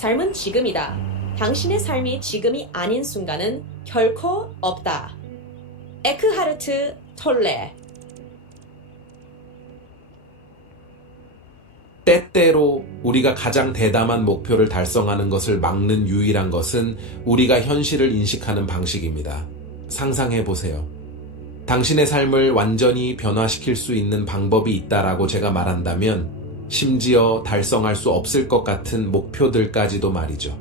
삶은 지금이다. 당신의 삶이 지금이 아닌 순간은 결코 없다. 에크하르트 톨레. 때때로 우리가 가장 대담한 목표를 달성하는 것을 막는 유일한 것은 우리가 현실을 인식하는 방식입니다. 상상해 보세요. 당신의 삶을 완전히 변화시킬 수 있는 방법이 있다라고 제가 말한다면 심지어 달성할 수 없을 것 같은 목표들까지도 말이죠.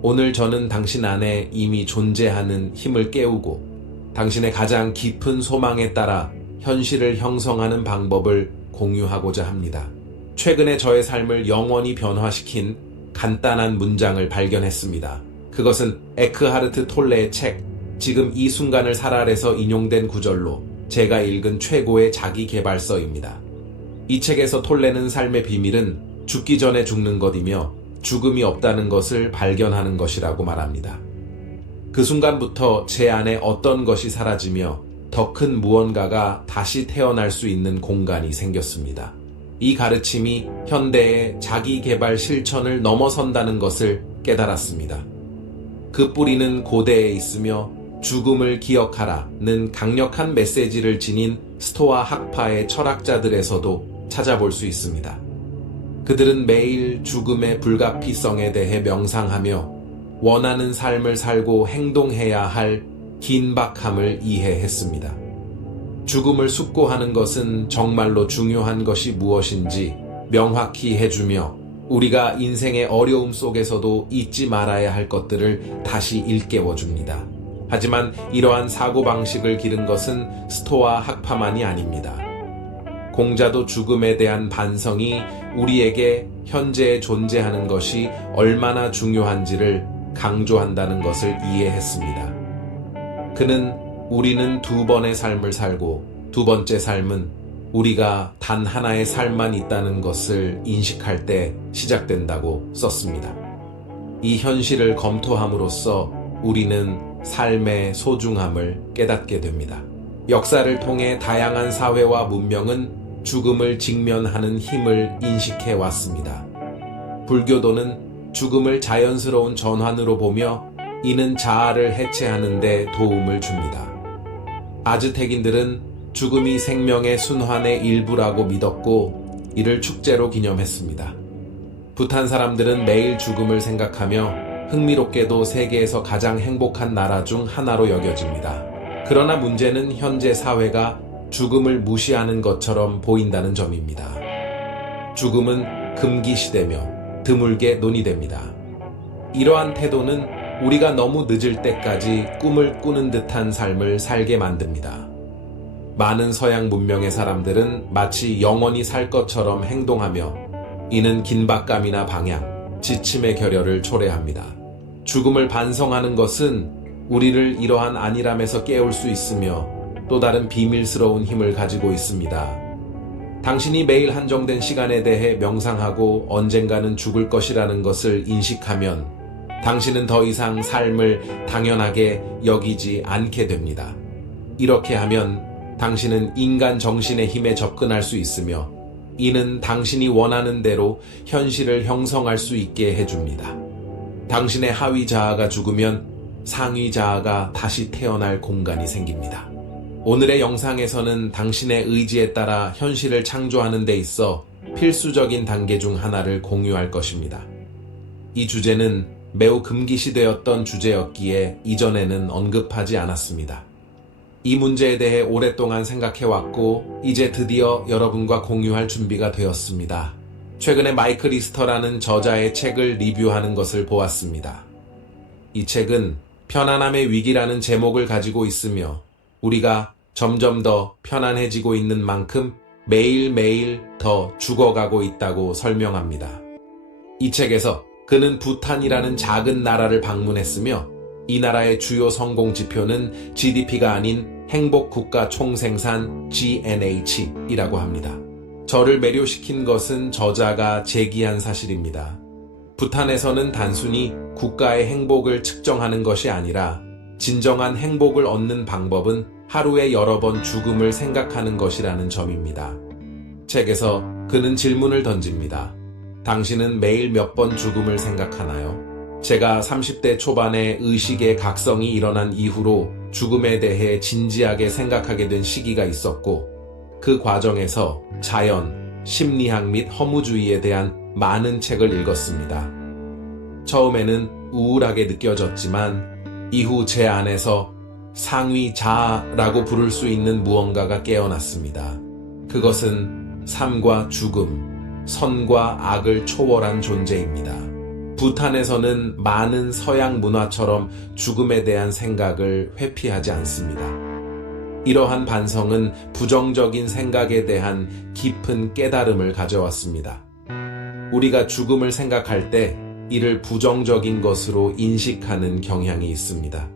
오늘 저는 당신 안에 이미 존재하는 힘을 깨우고 당신의 가장 깊은 소망에 따라 현실을 형성하는 방법을 공유하고자 합니다. 최근에 저의 삶을 영원히 변화시킨 간단한 문장을 발견했습니다. 그것은 에크하르트 톨레의 책 지금 이 순간을 살아래서 인용된 구절로 제가 읽은 최고의 자기계발서입니다. 이 책에서 톨레는 삶의 비밀은 죽기 전에 죽는 것이며 죽음이 없다는 것을 발견하는 것이라고 말합니다. 그 순간부터 제 안에 어떤 것이 사라지며 더 큰 무언가가 다시 태어날 수 있는 공간이 생겼습니다. 이 가르침이 현대의 자기계발 실천을 넘어선다는 것을 깨달았습니다. 그 뿌리는 고대에 있으며 죽음을 기억하라는 강력한 메시지를 지닌 스토아 학파의 철학자들에서도 찾아볼 수 있습니다. 그들은 매일 죽음의 불가피성에 대해 명상하며 원하는 삶을 살고 행동해야 할 긴박함을 이해했습니다. 죽음을 숙고하는 것은 정말로 중요한 것이 무엇인지 명확히 해주며 우리가 인생의 어려움 속에서도 잊지 말아야 할 것들을 다시 일깨워줍니다. 하지만 이러한 사고방식을 기른 것은 스토아 학파만이 아닙니다. 공자도 죽음에 대한 반성이 우리에게 현재에 존재하는 것이 얼마나 중요한지를 강조한다는 것을 이해했습니다. 그는 우리는 두 번의 삶을 살고 두 번째 삶은 우리가 단 하나의 삶만 있다는 것을 인식할 때 시작된다고 썼습니다. 이 현실을 검토함으로써 우리는 삶의 소중함을 깨닫게 됩니다. 역사를 통해 다양한 사회와 문명은 죽음을 직면하는 힘을 인식해 왔습니다. 불교도는 죽음을 자연스러운 전환으로 보며 이는 자아를 해체하는 데 도움을 줍니다. 아즈텍인들은 죽음이 생명의 순환의 일부라고 믿었고 이를 축제로 기념했습니다. 부탄 사람들은 매일 죽음을 생각하며 흥미롭게도 세계에서 가장 행복한 나라 중 하나로 여겨집니다. 그러나 문제는 현재 사회가 죽음을 무시하는 것처럼 보인다는 점입니다. 죽음은 금기시되며 드물게 논의됩니다. 이러한 태도는 우리가 너무 늦을 때까지 꿈을 꾸는 듯한 삶을 살게 만듭니다. 많은 서양 문명의 사람들은 마치 영원히 살 것처럼 행동하며 이는 긴박감이나 방향, 지침의 결여를 초래합니다. 죽음을 반성하는 것은 우리를 이러한 안일함에서 깨울 수 있으며 또 다른 비밀스러운 힘을 가지고 있습니다. 당신이 매일 한정된 시간에 대해 명상하고 언젠가는 죽을 것이라는 것을 인식하면 당신은 더 이상 삶을 당연하게 여기지 않게 됩니다. 이렇게 하면 당신은 인간 정신의 힘에 접근할 수 있으며 이는 당신이 원하는 대로 현실을 형성할 수 있게 해줍니다. 당신의 하위 자아가 죽으면 상위 자아가 다시 태어날 공간이 생깁니다. 오늘의 영상에서는 당신의 의지에 따라 현실을 창조하는 데 있어 필수적인 단계 중 하나를 공유할 것입니다. 이 주제는 매우 금기시되었던 주제였기에 이전에는 언급하지 않았습니다. 이 문제에 대해 오랫동안 생각해왔고 이제 드디어 여러분과 공유할 준비가 되었습니다. 최근에 마이클 리스터라는 저자의 책을 리뷰하는 것을 보았습니다. 이 책은 편안함의 위기라는 제목을 가지고 있으며 우리가 점점 더 편안해지고 있는 만큼 매일매일 더 죽어가고 있다고 설명합니다. 이 책에서 그는 부탄이라는 작은 나라를 방문했으며 이 나라의 주요 성공 지표는 GDP가 아닌 행복국가 총생산 GNH이라고 합니다. 저를 매료시킨 것은 저자가 제기한 사실입니다. 부탄에서는 단순히 국가의 행복을 측정하는 것이 아니라 진정한 행복을 얻는 방법은 하루에 여러 번 죽음을 생각하는 것이라는 점입니다. 책에서 그는 질문을 던집니다. 당신은 매일 몇 번 죽음을 생각하나요? 제가 30대 초반에 의식의 각성이 일어난 이후로 죽음에 대해 진지하게 생각하게 된 시기가 있었고, 그 과정에서 자연, 심리학 및 허무주의에 대한 많은 책을 읽었습니다. 처음에는 우울하게 느껴졌지만 이후 제 안에서 상위 자아라고 부를 수 있는 무언가가 깨어났습니다. 그것은 삶과 죽음, 선과 악을 초월한 존재입니다. 부탄에서는 많은 서양 문화처럼 죽음에 대한 생각을 회피하지 않습니다. 이러한 반성은 부정적인 생각에 대한 깊은 깨달음을 가져왔습니다. 우리가 죽음을 생각할 때 이를 부정적인 것으로 인식하는 경향이 있습니다.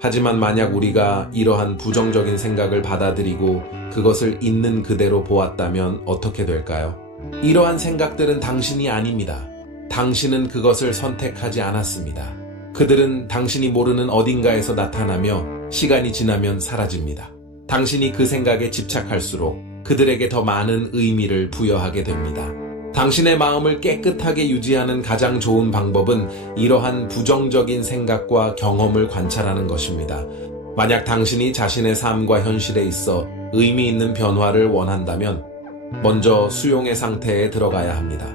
하지만 만약 우리가 이러한 부정적인 생각을 받아들이고 그것을 있는 그대로 보았다면 어떻게 될까요? 이러한 생각들은 당신이 아닙니다. 당신은 그것을 선택하지 않았습니다. 그들은 당신이 모르는 어딘가에서 나타나며 시간이 지나면 사라집니다. 당신이 그 생각에 집착할수록 그들에게 더 많은 의미를 부여하게 됩니다. 당신의 마음을 깨끗하게 유지하는 가장 좋은 방법은 이러한 부정적인 생각과 경험을 관찰하는 것입니다. 만약 당신이 자신의 삶과 현실에 있어 의미 있는 변화를 원한다면 먼저 수용의 상태에 들어가야 합니다.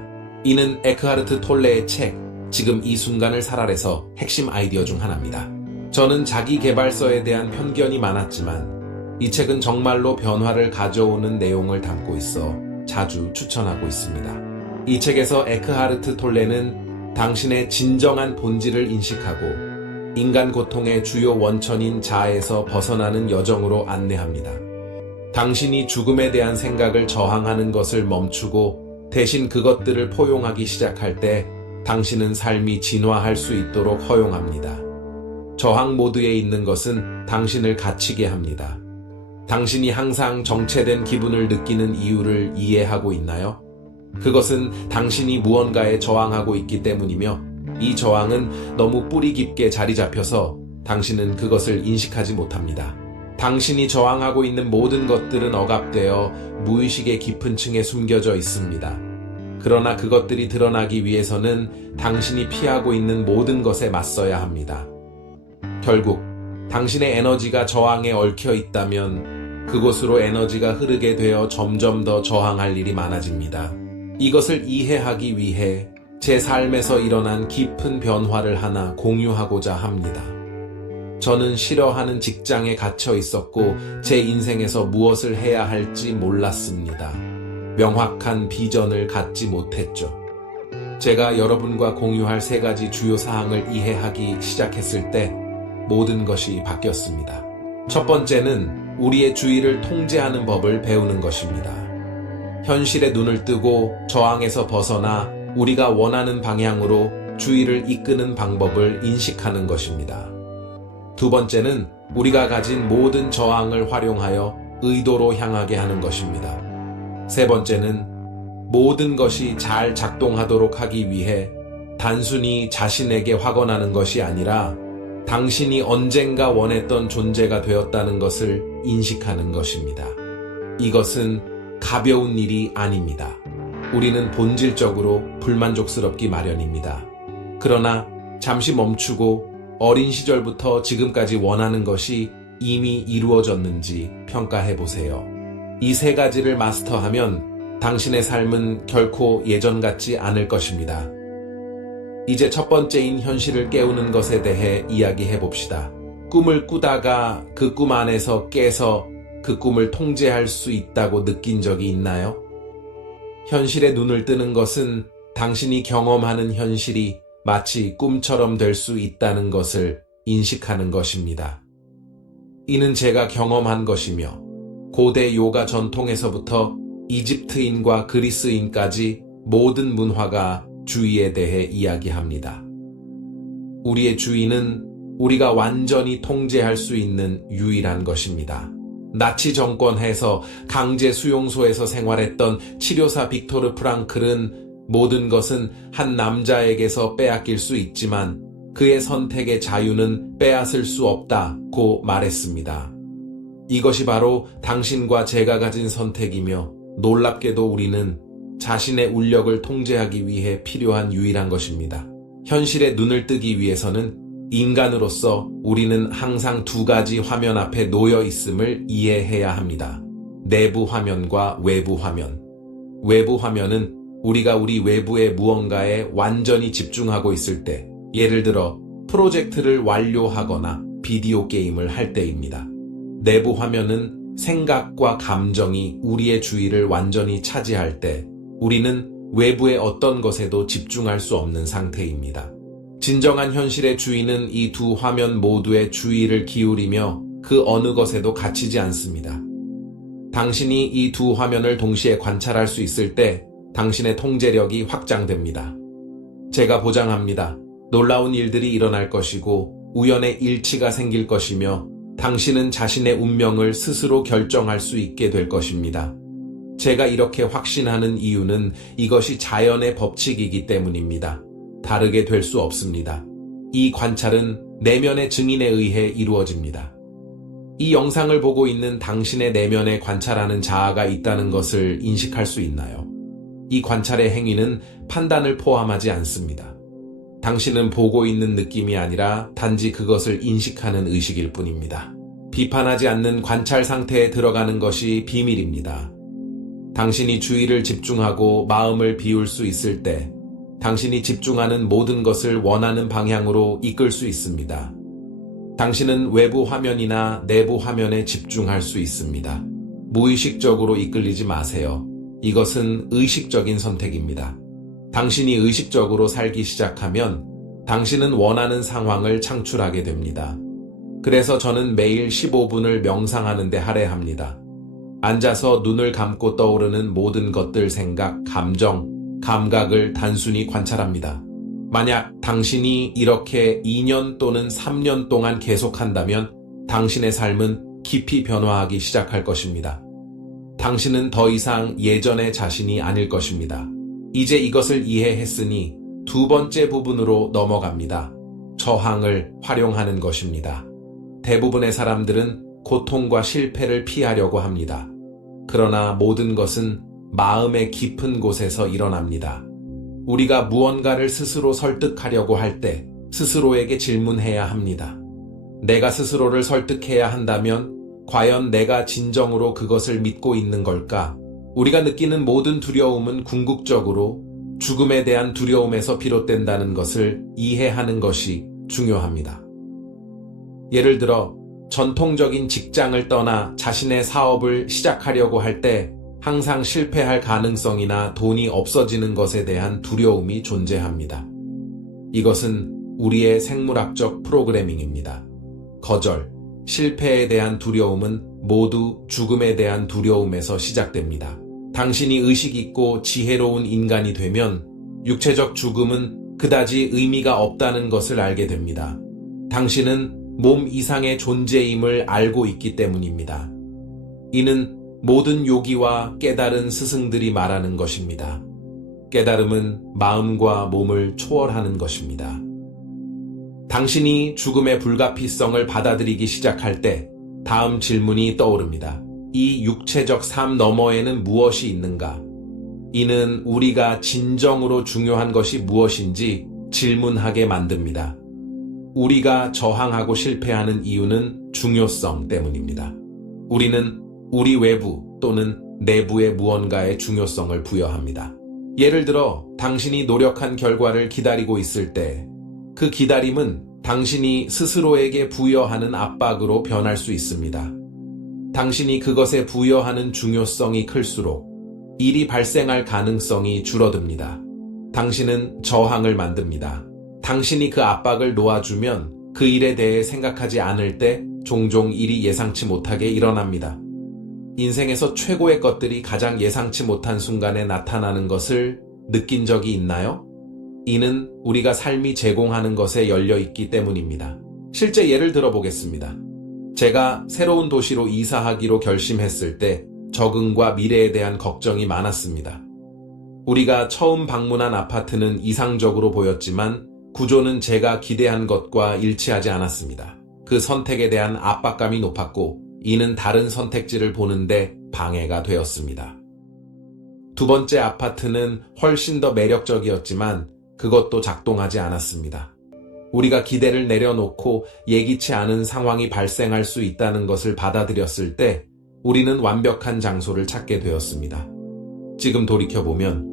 이는 에크하르트 톨레의 책 지금 이 순간을 살아래서 핵심 아이디어 중 하나입니다. 저는 자기계발서에 대한 편견이 많았지만 이 책은 정말로 변화를 가져오는 내용을 담고 있어 자주 추천하고 있습니다. 이 책에서 에크하르트 톨레는 당신의 진정한 본질을 인식하고 인간 고통의 주요 원천인 자아에서 벗어나는 여정으로 안내합니다. 당신이 죽음에 대한 생각을 저항하는 것을 멈추고 대신 그것들을 포용하기 시작할 때 당신은 삶이 진화할 수 있도록 허용합니다. 저항 모드에 있는 것은 당신을 갇히게 합니다. 당신이 항상 정체된 기분을 느끼는 이유를 이해하고 있나요? 그것은 당신이 무언가에 저항하고 있기 때문이며 이 저항은 너무 뿌리 깊게 자리 잡혀서 당신은 그것을 인식하지 못합니다. 당신이 저항하고 있는 모든 것들은 억압되어 무의식의 깊은 층에 숨겨져 있습니다. 그러나 그것들이 드러나기 위해서는 당신이 피하고 있는 모든 것에 맞서야 합니다. 결국 당신의 에너지가 저항에 얽혀 있다면 그곳으로 에너지가 흐르게 되어 점점 더 저항할 일이 많아집니다. 이것을 이해하기 위해 제 삶에서 일어난 깊은 변화를 하나 공유하고자 합니다. 저는 싫어하는 직장에 갇혀 있었고 제 인생에서 무엇을 해야 할지 몰랐습니다. 명확한 비전을 갖지 못했죠. 제가 여러분과 공유할 3가지 주요 사항을 이해하기 시작했을 때 모든 것이 바뀌었습니다. 첫 번째는 우리의 주의를 통제하는 법을 배우는 것입니다. 현실에 눈을 뜨고 저항에서 벗어나 우리가 원하는 방향으로 주의를 이끄는 방법을 인식하는 것입니다. 두 번째는 우리가 가진 모든 저항을 활용하여 의도로 향하게 하는 것입니다. 세 번째는 모든 것이 잘 작동하도록 하기 위해 단순히 자신에게 확언하는 것이 아니라 당신이 언젠가 원했던 존재가 되었다는 것을 인식하는 것입니다. 이것은 가벼운 일이 아닙니다. 우리는 본질적으로 불만족스럽기 마련입니다. 그러나 잠시 멈추고 어린 시절부터 지금까지 원하는 것이 이미 이루어졌는지 평가해 보세요. 이 3가지를 마스터하면 당신의 삶은 결코 예전 같지 않을 것입니다. 이제 첫 번째인 현실을 깨우는 것에 대해 이야기해 봅시다. 꿈을 꾸다가 그 꿈 안에서 깨서 그 꿈을 통제할 수 있다고 느낀 적이 있나요? 현실에 눈을 뜨는 것은 당신이 경험하는 현실이 마치 꿈처럼 될 수 있다는 것을 인식하는 것입니다. 이는 제가 경험한 것이며 고대 요가 전통에서부터 이집트인과 그리스인까지 모든 문화가 주의에 대해 이야기합니다. 우리의 주의는 우리가 완전히 통제할 수 있는 유일한 것입니다. 나치 정권 해서 강제 수용소에서 생활했던 치료사 빅토르 프랑클은 모든 것은 한 남자에게서 빼앗길 수 있지만 그의 선택의 자유는 빼앗을 수 없다고 말했습니다. 이것이 바로 당신과 제가 가진 선택이며 놀랍게도 우리는 자신의 울력을 통제하기 위해 필요한 유일한 것입니다. 현실에 눈을 뜨기 위해서는 인간으로서 우리는 항상 두 가지 화면 앞에 놓여 있음을 이해해야 합니다. 내부 화면과 외부 화면. 외부 화면은 우리가 우리 외부의 무언가에 완전히 집중하고 있을 때, 예를 들어 프로젝트를 완료하거나 비디오 게임을 할 때입니다. 내부 화면은 생각과 감정이 우리의 주의를 완전히 차지할 때, 우리는 외부의 어떤 것에도 집중할 수 없는 상태입니다. 진정한 현실의 주인은 이 두 화면 모두에 주의를 기울이며 그 어느 것에도 갇히지 않습니다. 당신이 이 두 화면을 동시에 관찰할 수 있을 때 당신의 통제력이 확장됩니다. 제가 보장합니다. 놀라운 일들이 일어날 것이고 우연의 일치가 생길 것이며 당신은 자신의 운명을 스스로 결정할 수 있게 될 것입니다. 제가 이렇게 확신하는 이유는 이것이 자연의 법칙이기 때문입니다. 다르게 될 수 없습니다. 이 관찰은 내면의 증인에 의해 이루어집니다. 이 영상을 보고 있는 당신의 내면에 관찰하는 자아가 있다는 것을 인식할 수 있나요? 이 관찰의 행위는 판단을 포함하지 않습니다. 당신은 보고 있는 느낌이 아니라 단지 그것을 인식하는 의식일 뿐입니다. 비판하지 않는 관찰 상태에 들어가는 것이 비밀입니다. 당신이 주의를 집중하고 마음을 비울 수 있을 때 당신이 집중하는 모든 것을 원하는 방향으로 이끌 수 있습니다. 당신은 외부 화면이나 내부 화면에 집중할 수 있습니다. 무의식적으로 이끌리지 마세요. 이것은 의식적인 선택입니다. 당신이 의식적으로 살기 시작하면 당신은 원하는 상황을 창출하게 됩니다. 그래서 저는 매일 15분을 명상하는 데 할애합니다. 앉아서 눈을 감고 떠오르는 모든 것들, 생각, 감정, 감각을 단순히 관찰합니다. 만약 당신이 이렇게 2년 또는 3년 동안 계속한다면 당신의 삶은 깊이 변화하기 시작할 것입니다. 당신은 더 이상 예전의 자신이 아닐 것입니다. 이제 이것을 이해했으니 두 번째 부분으로 넘어갑니다. 저항을 활용하는 것입니다. 대부분의 사람들은 고통과 실패를 피하려고 합니다. 그러나 모든 것은 마음의 깊은 곳에서 일어납니다. 우리가 무언가를 스스로 설득하려고 할 때 스스로에게 질문해야 합니다. 내가 스스로를 설득해야 한다면 과연 내가 진정으로 그것을 믿고 있는 걸까? 우리가 느끼는 모든 두려움은 궁극적으로 죽음에 대한 두려움에서 비롯된다는 것을 이해하는 것이 중요합니다. 예를 들어 전통적인 직장을 떠나 자신의 사업을 시작하려고 할 때 항상 실패할 가능성이나 돈이 없어지는 것에 대한 두려움이 존재합니다. 이것은 우리의 생물학적 프로그래밍입니다. 거절, 실패에 대한 두려움은 모두 죽음에 대한 두려움에서 시작됩니다. 당신이 의식 있고 지혜로운 인간이 되면 육체적 죽음은 그다지 의미가 없다는 것을 알게 됩니다. 당신은 몸 이상의 존재임을 알고 있기 때문입니다. 이는 모든 요기와 깨달은 스승들이 말하는 것입니다. 깨달음은 마음과 몸을 초월하는 것입니다. 당신이 죽음의 불가피성을 받아들이기 시작할 때 다음 질문이 떠오릅니다. 이 육체적 삶 너머에는 무엇이 있는가? 이는 우리가 진정으로 중요한 것이 무엇인지 질문하게 만듭니다. 우리가 저항하고 실패하는 이유는 중요성 때문입니다. 우리는 우리 외부 또는 내부의 무언가의 중요성을 부여합니다. 예를 들어 당신이 노력한 결과를 기다리고 있을 때 그 기다림은 당신이 스스로에게 부여하는 압박으로 변할 수 있습니다. 당신이 그것에 부여하는 중요성이 클수록 일이 발생할 가능성이 줄어듭니다. 당신은 저항을 만듭니다. 당신이 그 압박을 놓아주면 그 일에 대해 생각하지 않을 때 종종 일이 예상치 못하게 일어납니다. 인생에서 최고의 것들이 가장 예상치 못한 순간에 나타나는 것을 느낀 적이 있나요? 이는 우리가 삶이 제공하는 것에 열려 있기 때문입니다. 실제 예를 들어보겠습니다. 제가 새로운 도시로 이사하기로 결심했을 때 적응과 미래에 대한 걱정이 많았습니다. 우리가 처음 방문한 아파트는 이상적으로 보였지만 구조는 제가 기대한 것과 일치하지 않았습니다. 그 선택에 대한 압박감이 높았고 이는 다른 선택지를 보는데 방해가 되었습니다. 두 번째 아파트는 훨씬 더 매력적이었지만 그것도 작동하지 않았습니다. 우리가 기대를 내려놓고 예기치 않은 상황이 발생할 수 있다는 것을 받아들였을 때 우리는 완벽한 장소를 찾게 되었습니다. 지금 돌이켜보면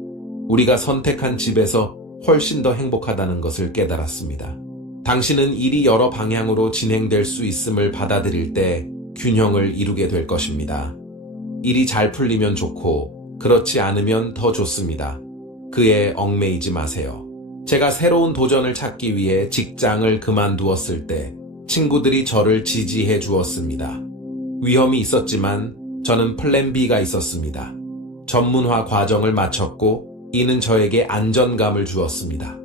우리가 선택한 집에서 훨씬 더 행복하다는 것을 깨달았습니다. 당신은 일이 여러 방향으로 진행될 수 있음을 받아들일 때 균형을 이루게 될 것입니다. 일이 잘 풀리면 좋고 그렇지 않으면 더 좋습니다. 그에 얽매이지 마세요. 제가 새로운 도전을 찾기 위해 직장을 그만두었을 때 친구들이 저를 지지해 주었습니다. 위험이 있었지만 저는 플랜 B가 있었습니다. 전문화 과정을 마쳤고 이는 저에게 안정감을 주었습니다.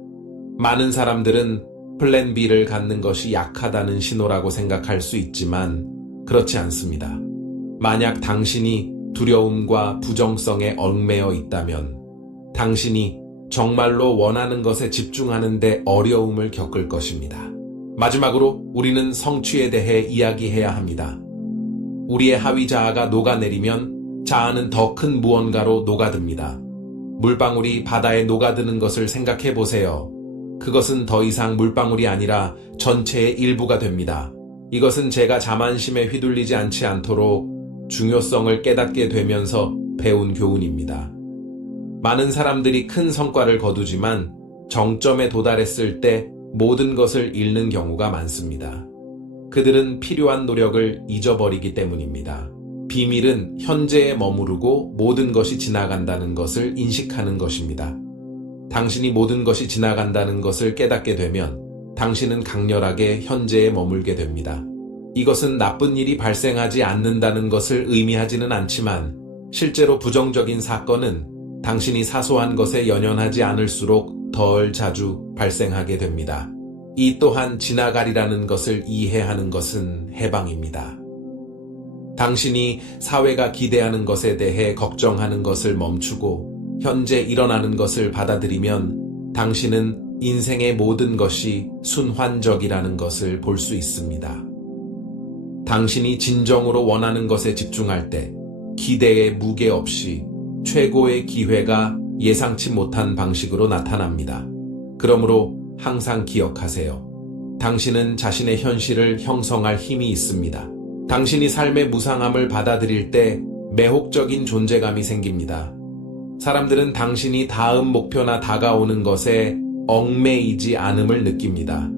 많은 사람들은 플랜 B를 갖는 것이 약하다는 신호라고 생각할 수 있지만 그렇지 않습니다. 만약 당신이 두려움과 부정성에 얽매여 있다면 당신이 정말로 원하는 것에 집중하는데 어려움을 겪을 것입니다. 마지막으로 우리는 성취에 대해 이야기해야 합니다. 우리의 하위 자아가 녹아내리면 자아는 더 큰 무언가로 녹아듭니다. 물방울이 바다에 녹아드는 것을 생각해 보세요. 그것은 더 이상 물방울이 아니라 전체의 일부가 됩니다. 이것은 제가 자만심에 휘둘리지 않지 않도록 중요성을 깨닫게 되면서 배운 교훈입니다. 많은 사람들이 큰 성과를 거두지만 정점에 도달했을 때 모든 것을 잃는 경우가 많습니다. 그들은 필요한 노력을 잊어버리기 때문입니다. 비밀은 현재에 머무르고 모든 것이 지나간다는 것을 인식하는 것입니다. 당신이 모든 것이 지나간다는 것을 깨닫게 되면 당신은 강렬하게 현재에 머물게 됩니다. 이것은 나쁜 일이 발생하지 않는다는 것을 의미하지는 않지만 실제로 부정적인 사건은 당신이 사소한 것에 연연하지 않을수록 덜 자주 발생하게 됩니다. 이 또한 지나가리라는 것을 이해하는 것은 해방입니다. 당신이 사회가 기대하는 것에 대해 걱정하는 것을 멈추고 현재 일어나는 것을 받아들이면 당신은 인생의 모든 것이 순환적이라는 것을 볼 수 있습니다. 당신이 진정으로 원하는 것에 집중할 때 기대에 무게 없이 최고의 기회가 예상치 못한 방식으로 나타납니다. 그러므로 항상 기억하세요. 당신은 자신의 현실을 형성할 힘이 있습니다. 당신이 삶의 무상함을 받아들일 때 매혹적인 존재감이 생깁니다. 사람들은 당신이 다음 목표나 다가오는 것에 얽매이지 않음을 느낍니다.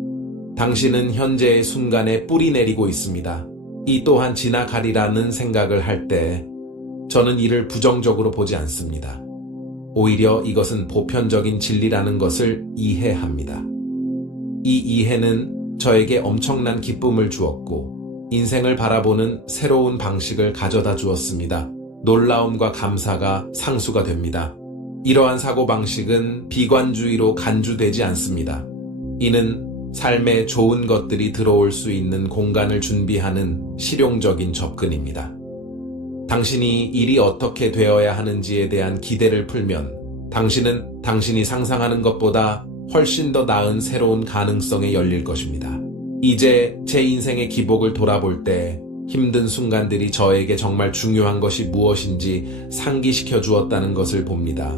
당신은 현재의 순간에 뿌리 내리고 있습니다. 이 또한 지나가리라는 생각을 할 때 저는 이를 부정적으로 보지 않습니다. 오히려 이것은 보편적인 진리라는 것을 이해합니다. 이 이해는 저에게 엄청난 기쁨을 주었고 인생을 바라보는 새로운 방식을 가져다 주었습니다. 놀라움과 감사가 상수가 됩니다. 이러한 사고방식은 비관주의로 간주되지 않습니다. 이는 삶에 좋은 것들이 들어올 수 있는 공간을 준비하는 실용적인 접근입니다. 당신이 일이 어떻게 되어야 하는지에 대한 기대를 풀면 당신은 당신이 상상하는 것보다 훨씬 더 나은 새로운 가능성에 열릴 것입니다. 이제 제 인생의 기복을 돌아볼 때 힘든 순간들이 저에게 정말 중요한 것이 무엇인지 상기시켜 주었다는 것을 봅니다.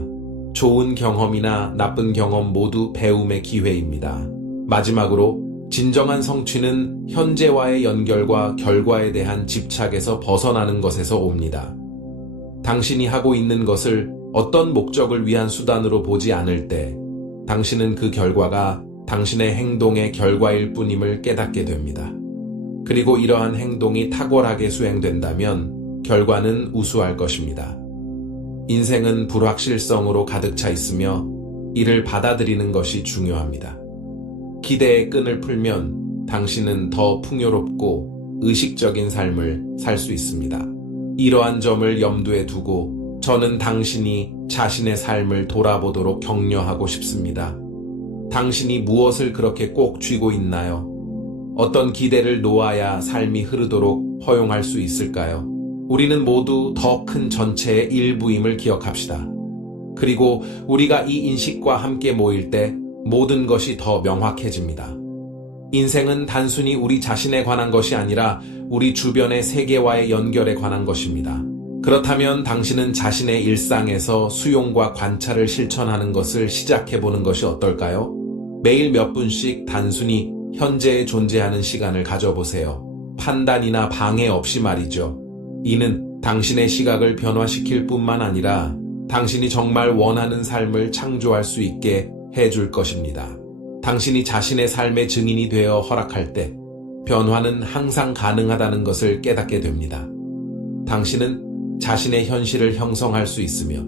좋은 경험이나 나쁜 경험 모두 배움의 기회입니다. 마지막으로 진정한 성취는 현재와의 연결과 결과에 대한 집착에서 벗어나는 것에서 옵니다. 당신이 하고 있는 것을 어떤 목적을 위한 수단으로 보지 않을 때 당신은 그 결과가 당신의 행동의 결과일 뿐임을 깨닫게 됩니다. 그리고 이러한 행동이 탁월하게 수행된다면 결과는 우수할 것입니다. 인생은 불확실성으로 가득 차 있으며 이를 받아들이는 것이 중요합니다. 기대의 끈을 풀면 당신은 더 풍요롭고 의식적인 삶을 살 수 있습니다. 이러한 점을 염두에 두고 저는 당신이 자신의 삶을 돌아보도록 격려하고 싶습니다. 당신이 무엇을 그렇게 꼭 쥐고 있나요? 어떤 기대를 놓아야 삶이 흐르도록 허용할 수 있을까요? 우리는 모두 더 큰 전체의 일부임을 기억합시다. 그리고 우리가 이 인식과 함께 모일 때 모든 것이 더 명확해집니다. 인생은 단순히 우리 자신에 관한 것이 아니라 우리 주변의 세계와의 연결에 관한 것입니다. 그렇다면 당신은 자신의 일상에서 수용과 관찰을 실천하는 것을 시작해보는 것이 어떨까요? 매일 몇 분씩 단순히 현재에 존재하는 시간을 가져보세요. 판단이나 방해 없이 말이죠. 이는 당신의 시각을 변화시킬 뿐만 아니라 당신이 정말 원하는 삶을 창조할 수 있게 해줄 것입니다. 당신이 자신의 삶의 증인이 되어 허락할 때 변화는 항상 가능하다는 것을 깨닫게 됩니다. 당신은 자신의 현실을 형성할 수 있으며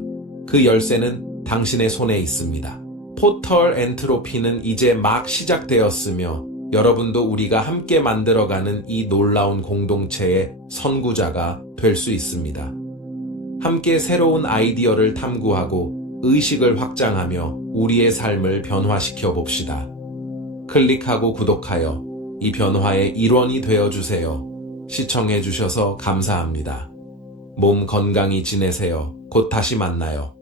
그 열쇠는 당신의 손에 있습니다. 포털 엔트로피는 이제 막 시작되었으며 여러분도 우리가 함께 만들어가는 이 놀라운 공동체의 선구자가 될 수 있습니다. 함께 새로운 아이디어를 탐구하고 의식을 확장하며 우리의 삶을 변화시켜 봅시다. 클릭하고 구독하여 이 변화의 일원이 되어주세요. 시청해주셔서 감사합니다. 몸 건강히 지내세요. 곧 다시 만나요.